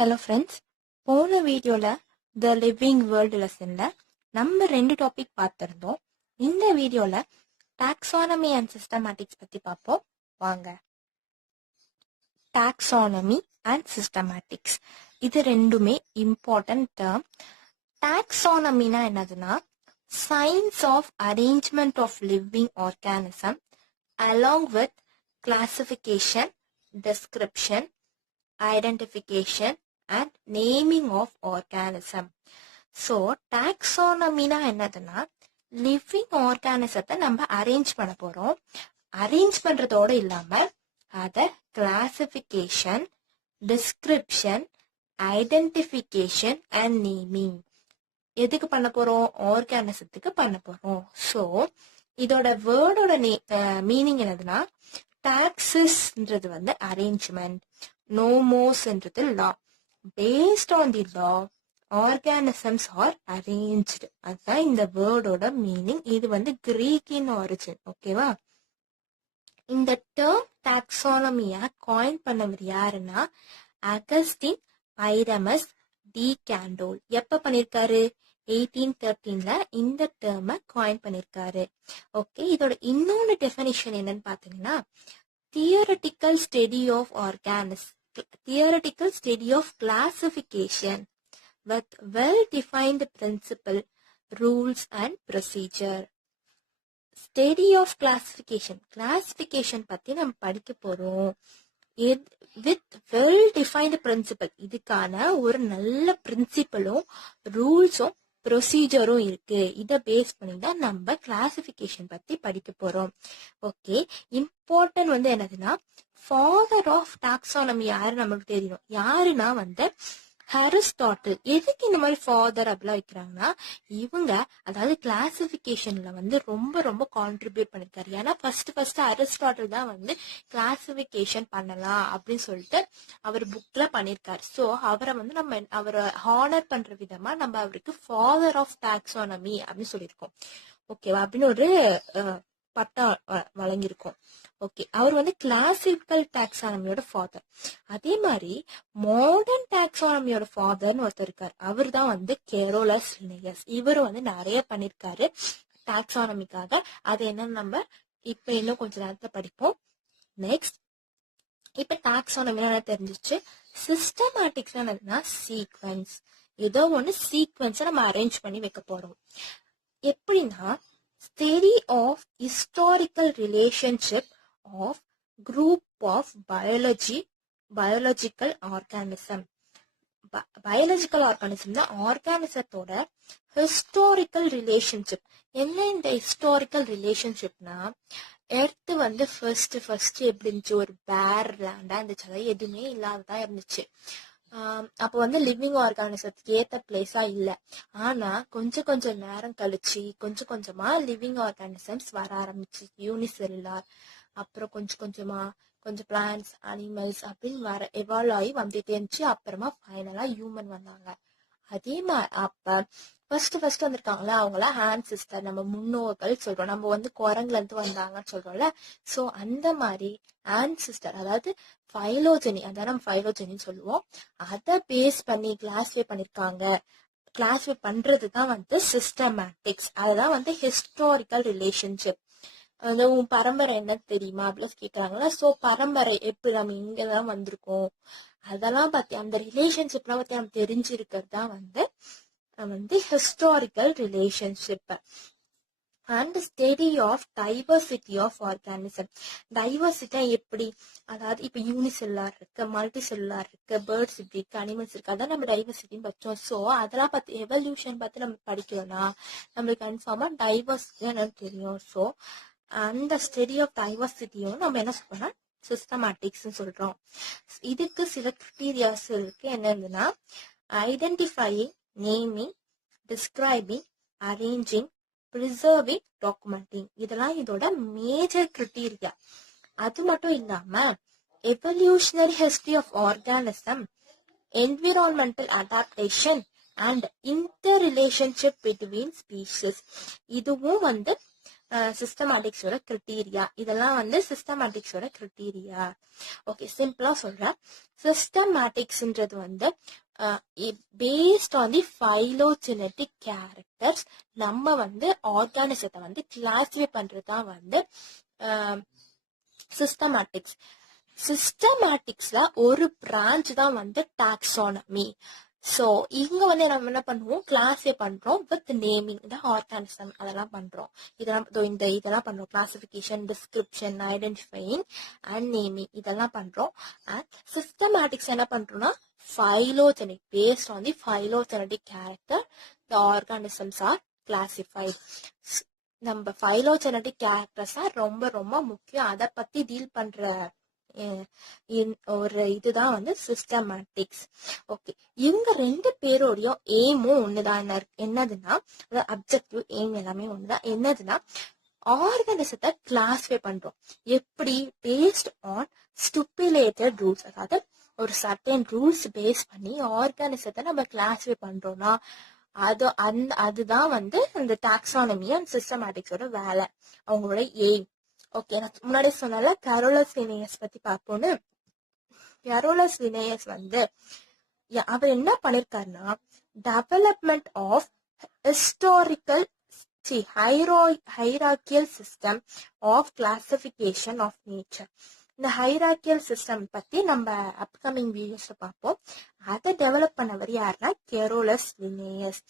Hello friends, போன வீடியோவில் the living world லெசனில் நம்ம 2 டாபிக் பார்த்துருந்தோம். இந்த வீடியோவில் டாக்ஸானமி அண்ட் சிஸ்டமேட்டிக்ஸ் பற்றி பார்ப்போம். வாங்க. டாக்ஸானமி அண்ட் சிஸ்டமேட்டிக்ஸ் இது ரெண்டுமே இம்பார்ட்டன்ட் டேர்ம். டாக்ஸானமினா என்னதுன்னா science of arrangement of living organism along with classification, description, identification and naming of organism. So taxonomy-னா என்னதுன்னா லிவிங் ஆர்கானிசத்தை நம்ம அரேஞ்ச் பண்ண போறோம். அரேஞ்ச் பண்றதோட இல்லாம அத classification, description, identification and naming எதுக்கு பண்ண போறோம்? ஆர்கானிசத்துக்கு பண்ண போறோம். ஸோ இதோட வேர்டோட மீனிங் என்னதுன்னா டாக்ஸஸ்ன்றது வந்து அரேஞ்ச்மெண்ட், நோமோஸ்ன்றது law. Based on the law organisms are arranged. அதுதான் இந்த வேர்டோட மீனிங். இது வந்து கிரீக் இன் ஆரிஜின். ஓகேவா? இந்த டேர்ம் டாக்ஸானமியா காயின் பண்ணவர் யாருன்னா அகஸ்டின் பைரமஸ் டி கேண்டோல். எப்ப பண்ணிருக்காரு? 1813ல இந்த டேர்மை காயின் பண்ணிருக்காரு. ஓகே, இதோட இன்னொன்னு டெஃபினிஷன் என்னன்னு பாத்தீங்கன்னா theoretical study of theoretical study of classification with well defined principle, rules and procedure. Study of classification பத்தி நம்ம படிக்க போறோம். வித் வெல் டிஃபைன்டு பிரின்சிபல், இதுக்கான ஒரு நல்ல பிரின்சிபலும் ரூல்ஸும் ப்ரொசீஜரும் இருக்கு. இதை பேஸ் பண்ணி தான் நம்ம கிளாசிபிகேஷன் பத்தி படிக்க போறோம். ஓகே, இம்பார்ட்டன்ட் வந்து என்னதுன்னா ஃபாதர் ஆஃப் டாக்ஸானமி யாரு நம்மளுக்கு தெரியணும். யாருன்னா வந்து அரிஸ்டாட்டில். எதுக்கு இந்த மாதிரி ஃபாதர் அப்படிலாம் வைக்கிறாங்கன்னா இவங்க அதாவது கிளாசிபிகேஷன்ல வந்து ரொம்ப ரொம்ப கான்ட்ரிபியூட் பண்ணிருக்காரு. ஏன்னா ஃபர்ஸ்ட் அரிஸ்டாட்டில் தான் வந்து கிளாசிபிகேஷன் பண்ணலாம் அப்படின்னு சொல்லிட்டு அவர் புக்ல பண்ணிருக்காரு. ஸோ அவரை வந்து நம்ம அவரை ஹானர் பண்ற விதமா நம்ம அவருக்கு ஃபாதர் ஆஃப் டாக்ஸானமி அப்படின்னு சொல்லியிருக்கோம். ஓகேவா? அப்படின்னு ஒரு பட்டம் வழங்கியிருக்கோம். ஓகே, அவர் வந்து கிளாசிக்கல் டாக்ஸானமியோட ஃபாதர். அதே மாதிரி மாடர்ன் டாக்ஸானமியோட ஃபாதர்னு ஒருத்தர் இருக்காரு. அவர் தான் வந்து கெரோலஸ் லினேயஸ். இவரும் வந்து நிறைய பண்ணிருக்காரு டாக்ஸானமிக்காக. அது என்னன்னு நம்ம இப்ப இன்னும் கொஞ்ச நேரத்துல படிப்போம். நெக்ஸ்ட், இப்ப டாக்ஸானமினா தெரிஞ்சிச்சு. சிஸ்டமேட்டிக்ஸ் என்னதுன்னா சீக்வன்ஸ். ஏதோ ஒன்று சீக்வன்ஸை நம்ம அரேஞ்ச் பண்ணி வைக்க போறோம். எப்படின்னா study of historical relationship of group of biological organism. biological organism தான் ஆர்கானிசத்தோட ஹிஸ்டாரிக்கல் ரிலேஷன்ஷிப். என்ன இந்த ஹிஸ்டாரிக்கல் ரிலேஷன்ஷிப்னா எர்த் வந்து ஃபர்ஸ்ட் எப்படி இருந்துச்சு? ஒரு பேர் லேண்டா இருந்துச்சு. அதாவது எதுவுமே இல்லாததா இருந்துச்சு. அப்போ வந்து லிவிங் ஆர்கானிசத்துக்கு ஏத்த பிளேஸா இல்லை. ஆனா கொஞ்சம் நேரம் கழிச்சு கொஞ்சமா லிவிங் ஆர்கானிசம்ஸ் வர ஆரம்பிச்சு. யூனிசெல்லுலார், அப்புறம் கொஞ்சம் பிளான்ஸ், அனிமல்ஸ் அப்படின்னு எவால்வ் ஆகி வந்துட்டே இருந்துச்சு. அப்புறமா ஃபைனலா ஹியூமன் வந்தாங்க. அதே மாதிரி அப்ப ஃபர்ஸ்ட் வந்திருக்காங்களா அவங்கள ஆன்சிஸ்டர், நம்ம முன்னோர்கள் சொல்றோம். நம்ம வந்து குரங்குல இருந்து வந்தாங்கன்னு சொல்றோம்ல. சோ அந்த மாதிரி ஆன்சிஸ்டர், அதாவது ஃபைலோஜெனி, அதான் நம்ம ஃபைலோஜெனின்னு சொல்லுவோம். அதை பேஸ் பண்ணி கிளாஸிஃபை பண்ணிருக்காங்க. கிளாஸிஃபை பண்றதுதான் வந்து சிஸ்டமேட்டிக்ஸ். அதுதான் வந்து ஹிஸ்டாரிக்கல் ரிலேஷன்ஷிப். அந்த உன் பரம்பரை என்ன தெரியுமா அப்படின்னு கேட்கறாங்களா. சோ பரம்பரை எப்படி நம்ம இங்கதான் வந்திருக்கோம் அதெல்லாம் பத்தி, அந்த ரிலேஷன்ஷிப்லாம் பத்தி நம்ம தெரிஞ்சிருக்கிறது தான் வந்து historical relationship. And study of diversity of organism. Diversity எப்படி? அதாவது இப்ப யூனிசெல்லார் இருக்கு, மல்டி செல்லுலார் இருக்கு, பேர்ட்ஸ் இப்படி இருக்கு, அனிமல்ஸ் இருக்கு. அதான் நம்ம டைவர்சிட்டின்னு படிச்சோம். ஸோ அதெல்லாம் பார்த்து எவல்யூஷன் பார்த்து நம்ம படிக்கிறோம்னா நம்மளுக்கு கன்ஃபார்மா டைவர்சிட்டி என்னன்னு தெரியும். ஸோ அந்த ஸ்டடி ஆஃப் டைவர்சிட்டியும் நம்ம என்ன சொல்றோம்னா சிஸ்டமேட்டிக்ஸ் சொல்றோம். இதுக்கு சில கிரிட்டீரியாஸ் இருக்கு. என்னதுன்னா identifying, naming, describing, arranging, preserving, documenting. இதெல்லாம் இதோட மேஜர் கிரிட்டீரியா. அது மட்டும் இல்லாம evolutionary history of organism, environmental adaptation and inter relationship between species. இதுவும் வந்து சிஸ்டமேட்டிக்ஸோட கிரிட்டீரியா. இதெல்லாம் வந்து சிஸ்டமேட்டிக்ஸோட கிரிட்டீரியா. ஓகே, சிம்பிளா சொல்றேன். சிஸ்டமேட்டிக்ஸ்ன்றது வந்து paste on the phylogenetic characters நம்ம வந்து ஆர்கானிசத்தை வந்து கிளாசிஃபை பண்றது தான் வந்து சிஸ்டமேட்டிக்ஸ். சிஸ்டமேட்டிக்ஸ்ல ஒரு பிரான்ச் தான் வந்து டாக்ஸானமி. ஸோ இங்க வந்து நம்ம என்ன பண்ணுவோம், கிளாஸிஃபை பண்றோம் வித் நேமிங் த ஆர்கானிசம், அதெல்லாம் பண்றோம். இதெல்லாம் பண்றோம், classification, description, identifying and naming, இதெல்லாம் பண்றோம். அண்ட் சிஸ்டமேட்டிக்ஸ் என்ன பண்றோம்னா phylogenetic, based on the phylogenetic character the organisms are classified. நம்ம phylogenetic characters ரொம்ப ரொம்ப முக்கியம். அதை பத்தி டீல் பண்ற ஒரு இதுதான் வந்து சிஸ்டமேட்டிக்ஸ். ஓகே, இவங்க ரெண்டு பேரோடையும் எய்மும் ஒண்ணுதான். என்னதுன்னா அப்ஜெக்டிவ், எய்ம் எல்லாமே ஒண்ணுதான். என்னதுன்னா ஆர்கானிசத்தை கிளாஸிஃபை பண்றோம் எப்படி, பேஸ்ட் ஆன் ஸ்டிபுலேட்டட் ரூல்ஸ். அதாவது ஒரு சர்டன் ரூல்ஸ் பேஸ் பண்ணி ஆர்கானிசத்தை நம்ம கிளாஸிஃபை பண்றோம்னா அதுதான் வந்து இந்த டாக்ஸானமி அண்ட் சிஸ்டமேட்டிக்ஸோட வேலை, அவங்களோட எய்ம். ஓகே, நான் முன்னாடி சொன்னால கரோலஸ் லினேயஸ் பத்தி பார்ப்போம்னு. கரோலஸ் லினேயஸ் வந்து அவர் என்ன பண்ணிருக்காருன்னா development of historical hierarchical system of classification of nature. இந்த ஹைராக்கியல் சிஸ்டம் பத்தி நம்ம அப்கமிங் வீடியோஸ்ல பார்ப்போம். அதை டெவலப் பண்ணவர் யாருன்னா கெரோலஸ் லினேயஸ்.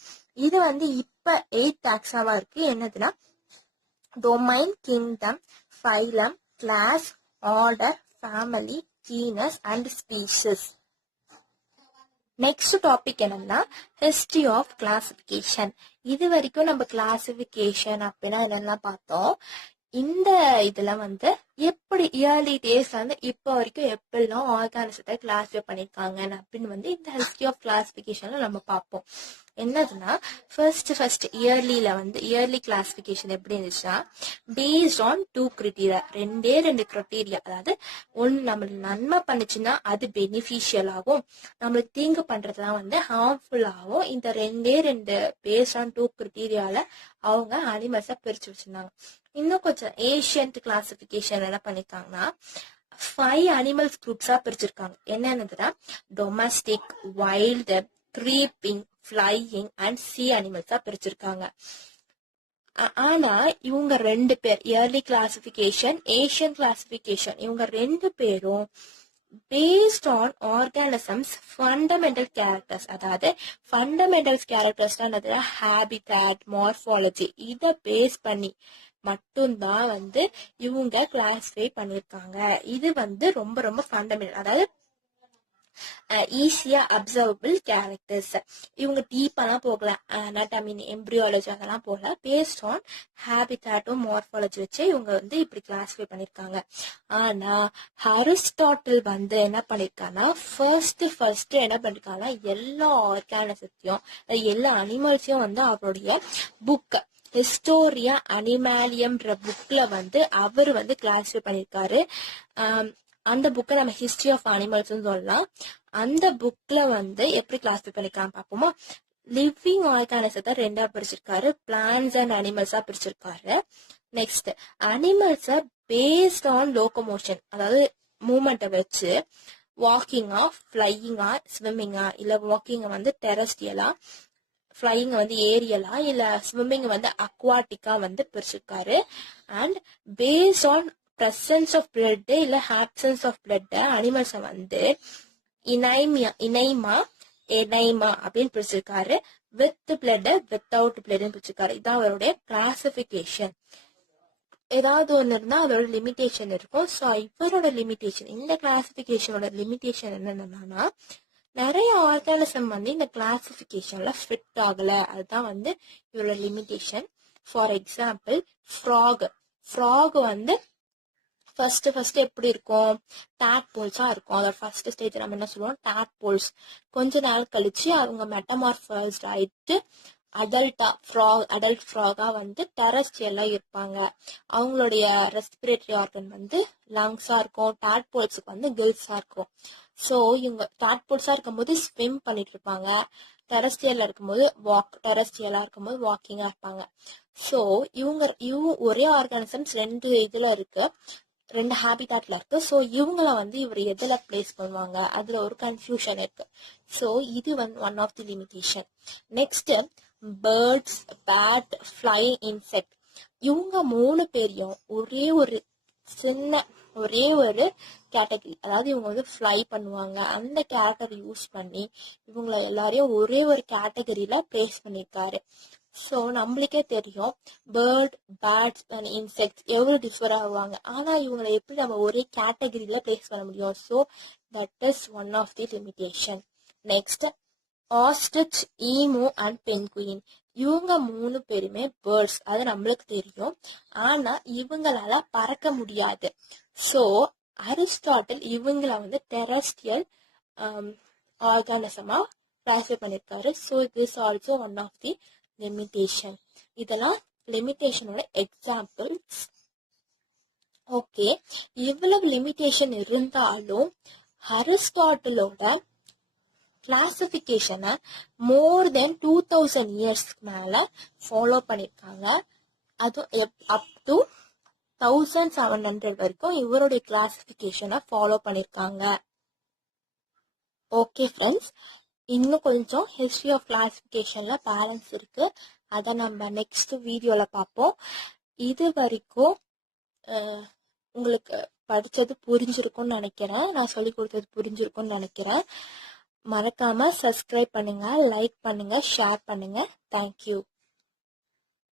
இது வந்து இப்ப 8 டாக்ஸாவா இருக்கு. என்னதுன்னா domain, kingdom, phylum, class, order, family, genus and species. Next topic என்னன்னா ஹிஸ்டரி ஆஃப் கிளாசிபிகேஷன். இது வரைக்கும் நம்ம கிளாசிபிகேஷன் அப்படின்னா என்னெல்லாம் பார்த்தோம். இந்த இதுல வந்து எப்படி இயர்லி டேஸ்ல இருந்து இப்போ வரைக்கும் எப்பெல்லாம் ஆர்கானிசத்தை கிளாஸிஃபை பண்ணிருக்காங்க அப்படின்னு வந்து இந்த ஹிஸ்டரி ஆஃப் கிளாசிபிகேஷன்ல நம்ம பார்ப்போம். என்னதுன்னா ஃபர்ஸ்ட் இயர்லி கிளாசிபிகேஷன் எப்படி இருந்துச்சுன்னா பேஸ்ட் ஆன் 2 கிரைட்டீரியா, ரெண்டு கிரைட்டீரியா. அதாவது ஒன்னு நம்மளுக்கு நன்மை பண்ணுச்சுன்னா அது பெனிஃபிஷியல் ஆகும், நம்மளுக்கு தீங்கு பண்றதுதான் வந்து ஹார்ம்ஃபுல் ஆகும். இந்த ரெண்டு பேஸ்ட் ஆன் 2 கிரைட்டீரியால அவங்க அனிமல்ஸை பிரிச்சு வச்சிருந்தாங்க. இன்னும் கொஞ்சம் ஏஷியன்ட் கிளாசிபிகேஷன் என்ன பண்ணிருக்காங்கன்னா 5 அனிமல்ஸ் குரூப்ஸா பிரிச்சிருக்காங்க. என்னென்னதுன்னா domestic, wild, creeping, flying and sea அனிமல்ஸா பிரிச்சிருக்காங்க. ஆனா இவங்க 2 பேர், இயர்லி கிளாசிபிகேஷன், ஏஷியன் கிளாசிபிகேஷன், இவங்க 2 பேரும் based on organisms fundamental characters. அதாவது fundamentals characters ஹேபிட்டாட், மார்பாலஜி, இத பேஸ் பண்ணி மட்டும்தான் வந்து இவங்க கிளாஸிஃபை பண்ணிருக்காங்க. இது வந்து ரொம்ப ரொம்ப ஃபண்டமெண்டல், அதாவது ஈஸியா அப்சர்வபிள் கேரக்டர்ஸ். இவங்க டீப்பாலாம் போகல, அனாட்டமி, எம்பிரியாலஜி அதெல்லாம் போகல. பேஸ்ட் ஆன் ஹேபிட்டாட்டும் மார்பாலஜி வச்சு இவங்க வந்து இப்படி கிளாஸிஃபை பண்ணிருக்காங்க. ஆனா அரிஸ்டாட்டில் வந்து என்ன பண்ணிருக்காங்கன்னா ஃபர்ஸ்ட் என்ன பண்ணிருக்காங்கன்னா எல்லா ஆர்கானிசத்தையும், எல்லா அனிமல்ஸையும் வந்து அவருடைய புக் ஹிஸ்டோரியா அனிமாலியம்ன்ற புக்ல வந்து அவர் வந்து கிளாஸிஃபை பண்ணிருக்காரு. அந்த புக்கை நம்ம ஹிஸ்டரி ஆஃப் அனிமல்ஸ் சொல்லலாம். அந்த புக்ல வந்து எப்படி கிளாஸிஃபை பண்ணிருக்காங்க பார்ப்போமா. லிவிங் ஆர்கானிசத்தை 2ஆ பிரிச்சிருக்காரு, பிளான்ஸ் அண்ட் அனிமல்ஸா பிரிச்சிருக்காரு. நெக்ஸ்ட் அனிமல்ஸை பேஸ்ட் ஆன் லோகோமோஷன், அதாவது மூமெண்ட்டை வச்சு வாக்கிங்கா, ஃபிளையிங்கா, ஸ்விம்மிங்கா, இல்ல வாக்கிங் வந்து டெரஸ்ட்ரியலா, ஃபிளையிங் வந்து ஏரியலா, இல்ல ஸ்விம்மிங் வந்து அக்வாட்டிக்கா வந்து பிரிச்சிருக்காரு. And based on presence of blood இல்ல ஆப்சன்ஸ் ஆஃப் பிளட் அனிமல்ஸை வந்து இனைமா அப்படின்னு பிரிச்சிருக்காரு. வித் பிளட், வித்தவுட் பிளட்னு பிரிச்சிருக்காரு. இதான் அவருடைய கிளாசிபிகேஷன். ஏதாவது ஒன்று இருந்தா அதோட லிமிடேஷன் இருக்கும். ஸோ இவரோட லிமிடேஷன், இந்த கிளாசிபிகேஷனோட லிமிடேஷன் என்னன்னா நிறைய ஆர்கானிசம் வந்து இந்த கிளாசிபிகேஷன்ல ஃபிட் ஆகல, அதுதான் வந்து இவரோட லிமிடேஷன். ஃபார் எக்ஸாம்பிள் ஃப்ராக் வந்து ஃபர்ஸ்ட் எப்படி இருக்கும், டாட்போல்ஸா இருக்கும். அதோட ஃபர்ஸ்ட் ஸ்டேஜ் நம்ம என்ன சொல்லுவோம், டாட்போல்ஸ். கொஞ்ச நாள் கழிச்சு அவங்க மெட்டமார்ஃபைஸ்ட் ஆயிட்டு அடல்ட் ஃப்ராகா வந்து டெரஸ்ட்ரியலா இருப்பாங்க. அவங்களுடைய ரெஸ்பிரேட்டரி ஆர்கன் வந்து லங்ஸா இருக்கும், டாட்போல்ஸுக்கு வந்து கில்ஸா இருக்கும். ஸோ இவங்க டாட்போல்ஸா இருக்கும்போது ஸ்விம் பண்ணிட்டு இருப்பாங்க, டெரஸ்ட்ரியலா இருக்கும்போது வாக்கிங்கா இருப்பாங்க. ஸோ ஒரே ஆர்கானிசம்ஸ் ரெண்டு இதுல இருக்கு, ரெண்டு ஹேபிட்டாட்ல இருக்கு. ஸோ இவங்கள வந்து இவர் எதுல பிளேஸ் பண்ணுவாங்க, அதுல ஒரு கன்ஃபியூஷன் இருக்கு. ஸோ இது வந்து one of the limitation. Next birds, bat, fly, insect, இவங்க 3 பேரையும் ஒரே ஒரு கேட்டகரி, அதாவது இவங்க வந்து ஃப்ளை பண்ணுவாங்க, அந்த கேரக்டர் யூஸ் பண்ணி இவங்கள எல்லாரையும் ஒரே ஒரு கேட்டகரியில பிளேஸ் பண்ணியிருக்காரு. ஸோ நம்மளுக்கே தெரியும் பேர்ட், பேட்ஸ் அண்ட் இன்செக்ட்ஸ் எவ்வளோ டிஃபர் ஆகுவாங்க. ஆனால் இவங்களை எப்படி நம்ம ஒரே கேட்டகரியில பிளேஸ் பண்ண முடியும்? So that is one of the limitation. Next ostrich, emu and penguin, இவங்க 3 பேருமே பேர்ட்ஸ், அது நம்மளுக்கு தெரியும். ஆனா இவங்களால பறக்க முடியாது. ஸோ அரிஸ்டாட்டில் இவங்கள வந்து டெரஸ்ட்ரியல் ஆர்கானிசமா கிளாஸிஃபை பண்ணியிருக்காரு. So this also one of the limitation. இதெல்லாம் லிமிடேஷனோட எக்ஸாம்பிள்ஸ். ஓகே, இவ்வளவு லிமிடேஷன் இருந்தாலும் அரிஸ்டாட்டிலோட கிளாசிபிகேஷனை மோர் தென் 2000 இயர்ஸ்க்கு மேல ஃபாலோ பண்ணிருக்காங்க. அதுவும் அப் டு 1700 வரைக்கும் இவருடைய கிளாசிபிகேஷனை ஃபாலோ பண்ணிருக்காங்க. ஓகே ஃப்ரெண்ட்ஸ், இன்னும் கொஞ்சம் ஹிஸ்டரி ஆஃப் கிளாசிபிகேஷன்ல பேலன்ஸ் இருக்கு, அதை நம்ம நெக்ஸ்ட் வீடியோல பார்ப்போம். இது வரைக்கும் உங்களுக்கு படிச்சது புரிஞ்சிருக்கும்னு நினைக்கிறேன், நான் சொல்லி கொடுத்தது புரிஞ்சிருக்கும்னு நினைக்கிறேன். மறக்காம சப்ஸ்கிரைப் பண்ணுங்க, லைக் பண்ணுங்க, ஷேர் பண்ணுங்க. தேங்க்யூ.